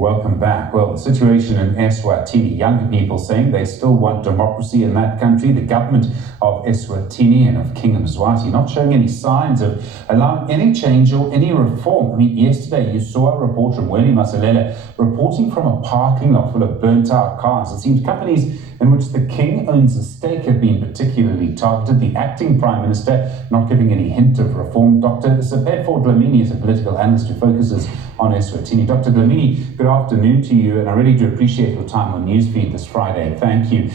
Welcome back. Well, the situation in eSwatini, younger people saying they still want democracy in that country. The government of eSwatini and of King Mswati not showing any signs of allowing any change or any reform. I mean, yesterday you saw a report from Willie Masalela reporting from a parking lot full of burnt-out cars. It seems companies in which the king owns a stake have been particularly targeted. The acting prime minister not giving any hint of reform. Dr. Siphetfo Dlamini is a political analyst who focuses on eSwatini. Dr. Dlamini, good afternoon to you, and I really do appreciate your time on Newsfeed this Friday. Thank you.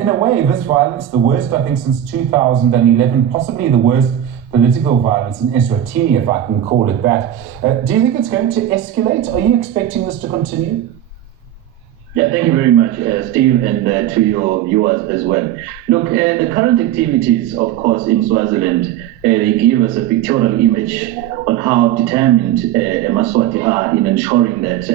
In a way, this violence, the worst, I think, since 2011, possibly the worst political violence in eSwatini, if I can call it that. Do you think it's going to escalate? Are you expecting this to continue? Yeah, thank you very much, Steve, and to your viewers as well. Look, the current activities, of course, in Swaziland, they give us a pictorial image on how determined Mswati are in ensuring that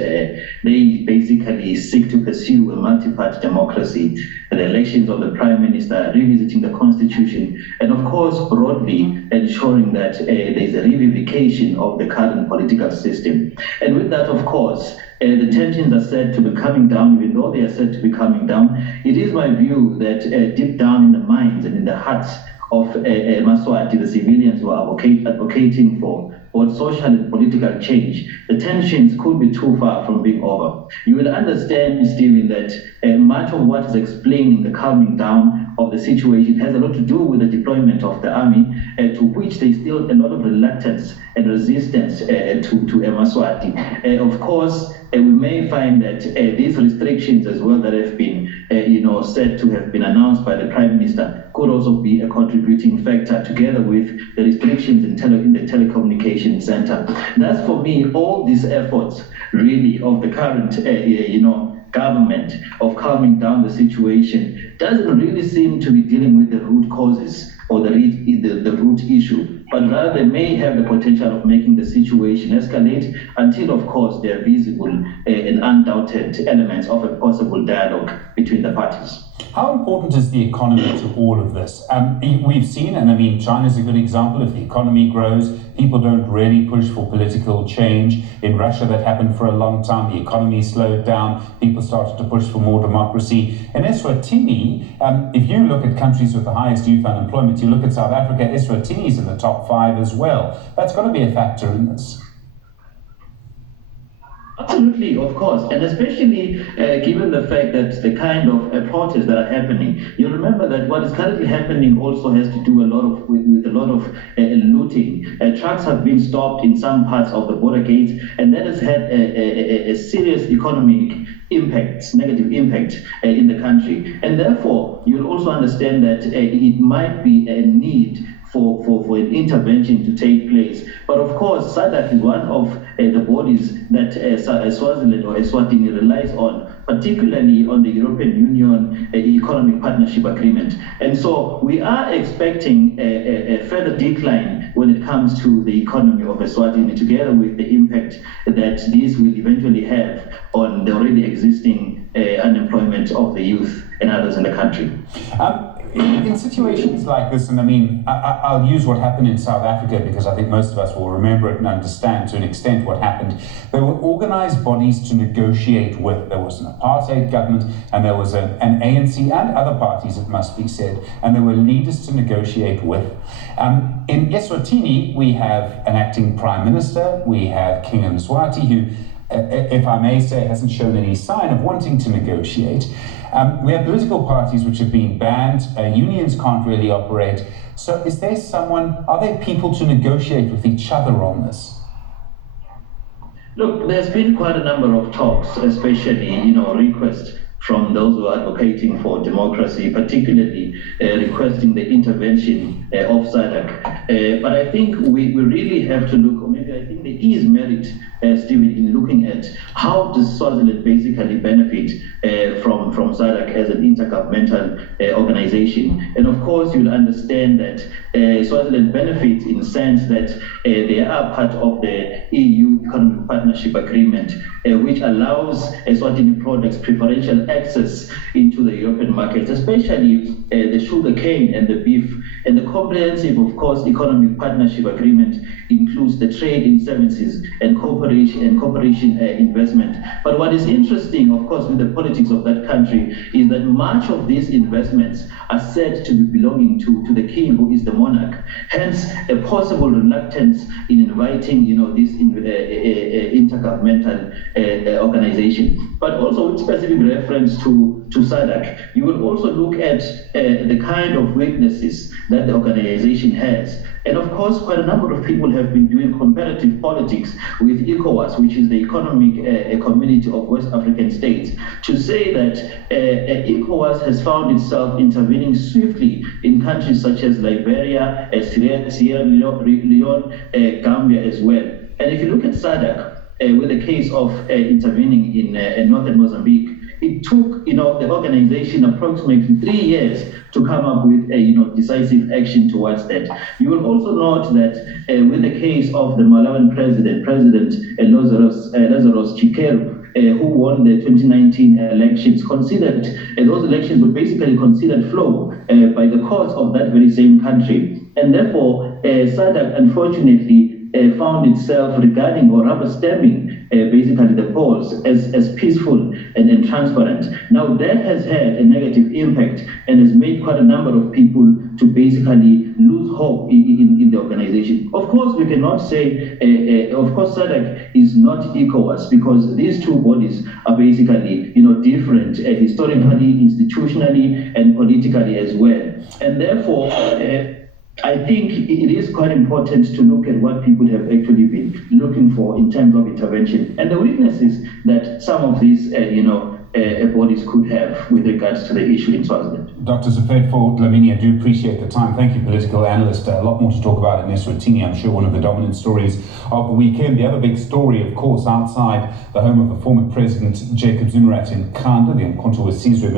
they basically seek to pursue a multi-party democracy, the elections of the Prime Minister, revisiting the Constitution, and of course, broadly ensuring that there's a revivification of the current political system. And with that, of course, the tensions are said to be coming down. Even though they are said to be coming down, it is my view that deep down in the minds and in the hearts of Mswati, the civilians who are advocating for both social and political change, the tensions could be too far from being over. You will understand, Stephen, that much of what is explaining the calming down of the situation has a lot to do with the deployment of the army, to which there is still a lot of reluctance and resistance to Mswati. Of course, we may find that these restrictions as well that have been said to have been announced by the Prime Minister could also be a contributing factor, together with the restrictions in the telecommunications center. Thus, for me, all these efforts really of the current government of calming down the situation doesn't really seem to be dealing with the root causes or the root issue, but rather they may have the potential of making the situation escalate until, of course, there are visible and undoubted elements of a possible dialogue between the parties. How important is the economy to all of this? We've seen, and I mean, China's a good example. If the economy grows, people don't really push for political change. In Russia, that happened for a long time. The economy slowed down. People started to push for more democracy. In eSwatini, if you look at countries with the highest youth unemployment, you look at South Africa, eSwatini is in the top 5 as well. That's got to be a factor in this. Absolutely, of course, and especially given the fact that the kind of protests that are happening. You remember that what is currently happening also has to do with a lot of looting. Trucks have been stopped in some parts of the border gates, and that has had a serious economic impact, negative impact in the country. And therefore, you'll also understand that it might be a need for an intervention to take place. But of course, SADC is one of the bodies that Swaziland or eSwatini relies on, particularly on the European Union Economic Partnership Agreement. And so we are expecting a further decline when it comes to the economy of eSwatini, together with the impact that this will eventually have on the already existing unemployment of the youth and others in the country. In situations like this, and I mean, I'll use what happened in South Africa because I think most of us will remember it and understand to an extent what happened. There were organized bodies to negotiate with. There was an apartheid government, and there was an ANC and other parties, it must be said, and there were leaders to negotiate with. In eSwatini, we have an acting prime minister, we have King Mswati, who, if I may say, hasn't shown any sign of wanting to negotiate. We have political parties which have been banned. Unions can't really operate. So are there people to negotiate with each other on this? Look, there's been quite a number of talks, especially, requests from those who are advocating for democracy, particularly requesting the intervention of SADC. But I think we really have to look, or maybe I think there is merit, Stephen, in looking at how does Swaziland basically benefit from SADC as an intergovernmental organization. And of course, you'll understand that Swaziland benefits in the sense that they are part of the EU Economic Partnership Agreement, which allows Swatini products preferential access into the European markets, especially the sugar cane and the beef. And the comprehensive, of course, Economic Partnership Agreement includes the trade in services and cooperation investment. But what is interesting, of course, with the politics of that country is that much of these investments are said to be belonging to the king, who is the monarch. Hence, a possible reluctance in inviting, this intergovernmental organization. But also with specific reference to SADC, you will also look at the kind of weaknesses that the organization has. And of course, quite a number of people have been doing comparative politics with ECOWAS, which is the Economic Community of West African States, to say that ECOWAS has found itself intervening swiftly in countries such as Liberia, Sierra Leone, Gambia as well. And if you look at SADC, with the case of intervening in northern Mozambique, it took the organization approximately 3 years to come up with decisive action towards that. You will also note that with the case of the Malawian President Lazarus Chikeru, who won the 2019 elections, considered those elections were basically considered flawed by the courts of that very same country, and therefore SADC unfortunately found itself regarding or rubber stamping basically the polls as peaceful and transparent. Now that has had a negative impact and has made quite a number of people to basically lose hope in the organization. Of course, we cannot say, of course, SADC is not ECOWAS, because these two bodies are basically different historically, institutionally, and politically as well. And therefore, I think it is quite important to look at what people have actually been looking for in terms of intervention and the weaknesses that some of these, bodies could have with regards to the issue in Swaziland. Dr. Siphetfo Dlamini, I do appreciate the time. Thank you, political analyst. A lot more to talk about in eSwatini. I'm sure one of the dominant stories of the weekend. The other big story, of course, outside the home of the former President Jacob Zuma in Kanda, the Umkhonto we Sizwe